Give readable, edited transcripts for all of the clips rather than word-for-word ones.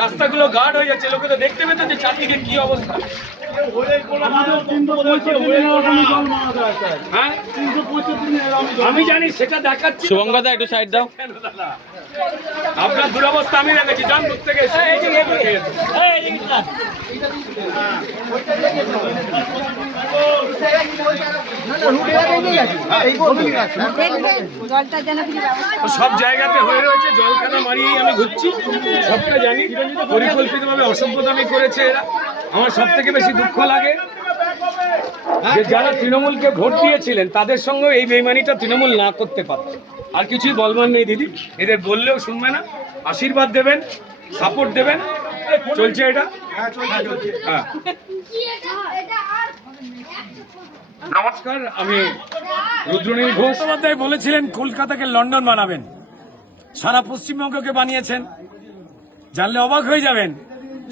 রাস্তাগুলো গার্ড হয়ে যাচ্ছে, লোকে তো দেখতে পেতো যে চারদিকে কি অবস্থা। হ্যাঁ আমি জানি, সেটা দেখাচ্ছি। শুভঙ্করদা একটু সাইড দাও। আপনার দুরবস্থা আমি দেখেছি, যান দূর থেকে। সব জায়গাতে হয়ে রয়েছে, জলখানা মারিয়েই আমি ঘুরছি, সবটা জানি। পরিকল্পিতভাবে অসভ্যতামি করেছে এরা। আমার সব থেকে বেশি দুঃখ লাগে যে যারা তৃণমূলকে ভোট দিয়েছিলেন তাদের সঙ্গে এই বেইমানিটা তৃণমূল না করতে পারত। আর কিছুই বলবার নেই দিদি, এদের বললেও শুনবে না। আশীর্বাদ দেবেন, সাপোর্ট দেবেন, চলছে এটা। হ্যাঁ নমস্কার, আমি রুদ্রনীল ঘোষ। বলেছিলেন কলকাতাকে লন্ডন বানাবেন, সারা পশ্চিমবঙ্গকে বানিয়েছেন। জানলে অবাক হয়ে যাবেন,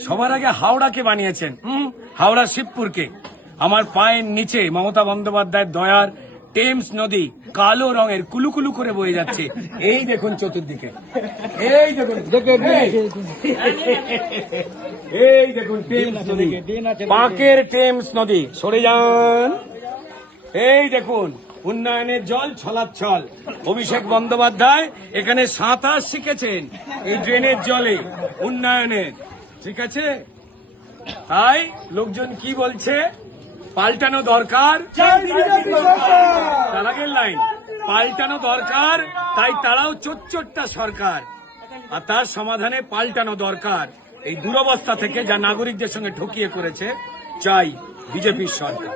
সবার আগে হাওড়াকে বানিয়েছেন। হাওড়া শিবপুরকে। আমার পায়ের নিচে মমতা বন্দ্যোপাধ্যায়ের দয়ার টেমস নদী কালো রঙের কুলুকুলু করে বয়ে যাচ্ছে। এই দেখুন চতুর্দিকে, এই দেখুন, এই দেখুন টেমস নদী, বাঁকের টেমস নদী। সরে যান। এই দেখুন উন্নয়নের জল ছলাচ্ছল। অভিষেক বন্দ্যোপাধ্যায় এখানে সাঁতার শিখেছেন এই ড্রেনের জলে, উন্নয়নের। ঠিক আছে, তাই লোকজন কি বলছে, পাল্টানো দরকার। তার আগের লাইন, পাল্টানো দরকার, তাই তারাও চোটচোট্টা সরকার, আর তার সমাধানে পাল্টানো দরকার। এই দুরবস্থা থেকে যা নাগরিকদের সঙ্গে ঠকিয়ে করেছে, চাই বিজেপির সরকার।